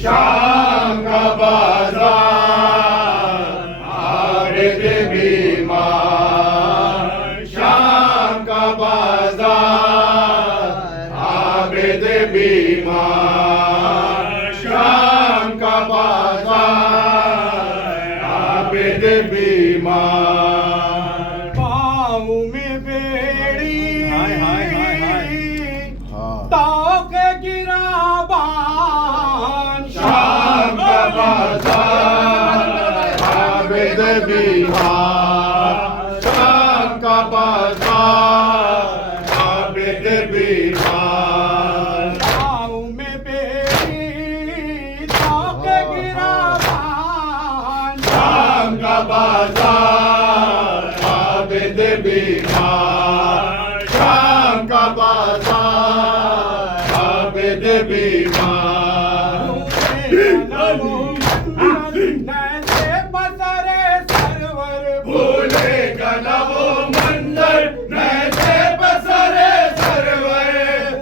शाम का बाजार आबिद बीमार, शाम का बाजार आबिद बीमार, शाम का बाजार आबिद बीमार। पाँव में बेड़ी ताक गिराबान, शाम का बाजार आबिद बीमार, शाम का बाजार आबिद बीमार। पाँव में बेड़ी ताक गिराबान, शाम का बाजार आबिद बीमार, शाम का बाजार आबिद बीमार। भूलेगा न वो मंदिर नैसे बसरे सरवर,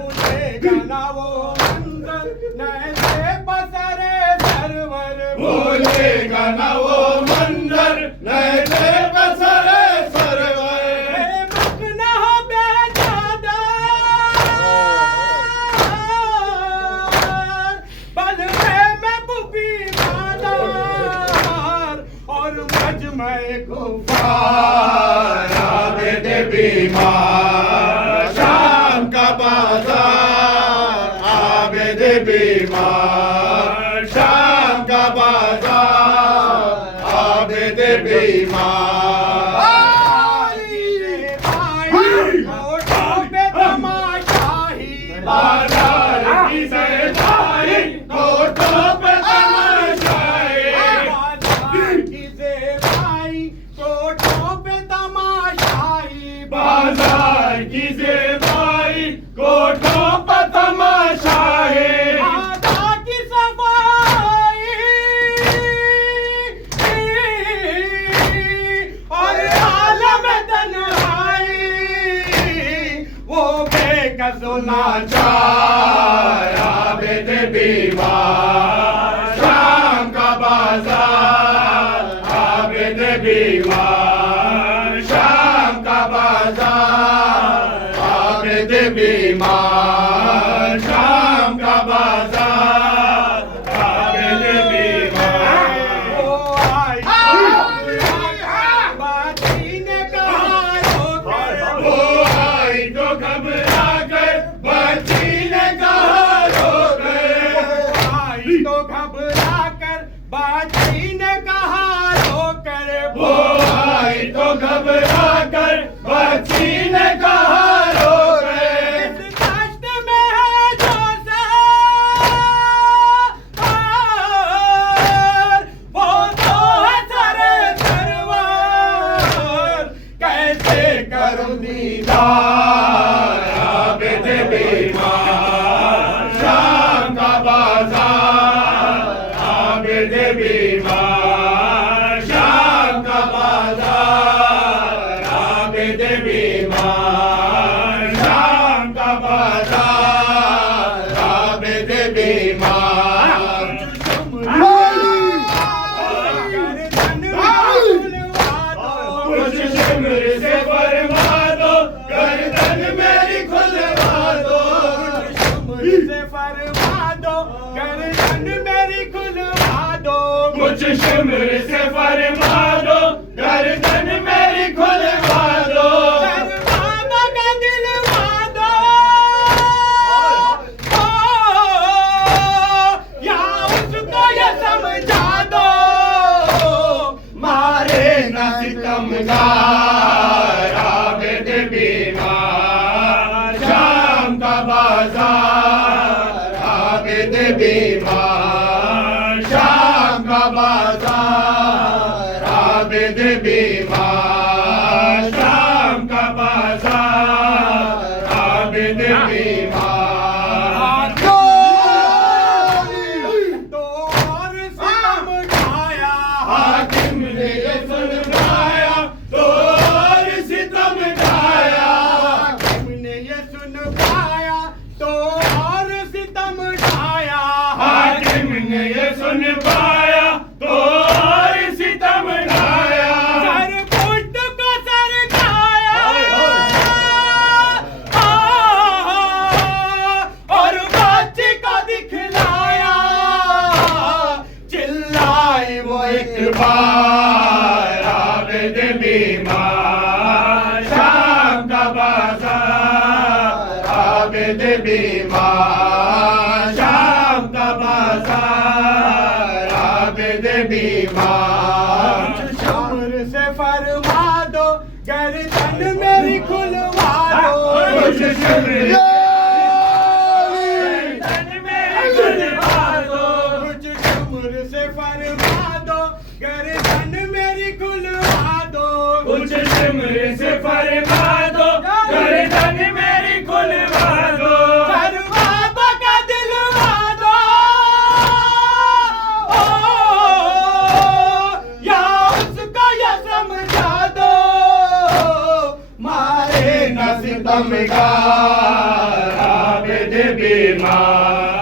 भूलेगा न वो मंदिर नैसे बसरे सरवर, भूलेगा न वो मंदिर नैसे बसरे सरवर। मखना बेचादार, बल में महबूबी मादार, और मजमे गुफार आबिद बीमार, शाम का बाजार आबिद बीमार, शाम का बाजार आबिद बीमार। बाजार की सेठाई कोठों पे तमाशाई, बाजार की सेठाई कोठों पे तमाशाई, नाचार आबिद बीमार, शाम का बाजार आबिद बीमार, शाम का बाजार आबिद बीमार, शाम का बाजार आबिद बीमार। वो आई तो घबरा कर बच्ची ने कहा रो गए, तो घबरा कर बाजी ने कहा रो कर, वो आई तो घबरा कर बच्ची ने कहा रो गए। इस कष्ट में है जो सवार, वो तो है सरे सरवर, कैसे करूं दीदार आबिद बीमार, शाम का बाजार आबिद बीमार, शाम का बाजार आबिद बीमार, शाम का बाजार आबिद बीमार। कुछ शिमर से फरमा दो, गर्दन मेरी खुलवा दो, से फरमा दो, गर्दन मेरी खुलवा दो, कुछ शिमर से फरमा दो, गर्दन मेरी खुलवा दो, बाबा का दिलवा दो, या उसको ये समझा दो, मारे न सितमगार आबिद बीमार, शाम का बाजार आबिद बीमार, शाम का बाजार आबिद बीमार, शाम का बाजार आबिद बीमार। तो और समझाया, हाकिम ने ये सुनाया तो और सितम ढाया, तुमने ये सुन पाया तो और सितम ढाया, हाकिम गर्दन मेरी खुलवा दो कुछ सिमर गर्दन मेरी खुलवा दो कुछ सिमर से फरमा दो गर्दन मेरी खुलवा दो कुछ सिमर से फरमा दो गर्दन मेरी खुलवा दो सर बाबा का दिलवा दो ओ, या उसको या समझा दो मारे न सितमगार आबिद बीमार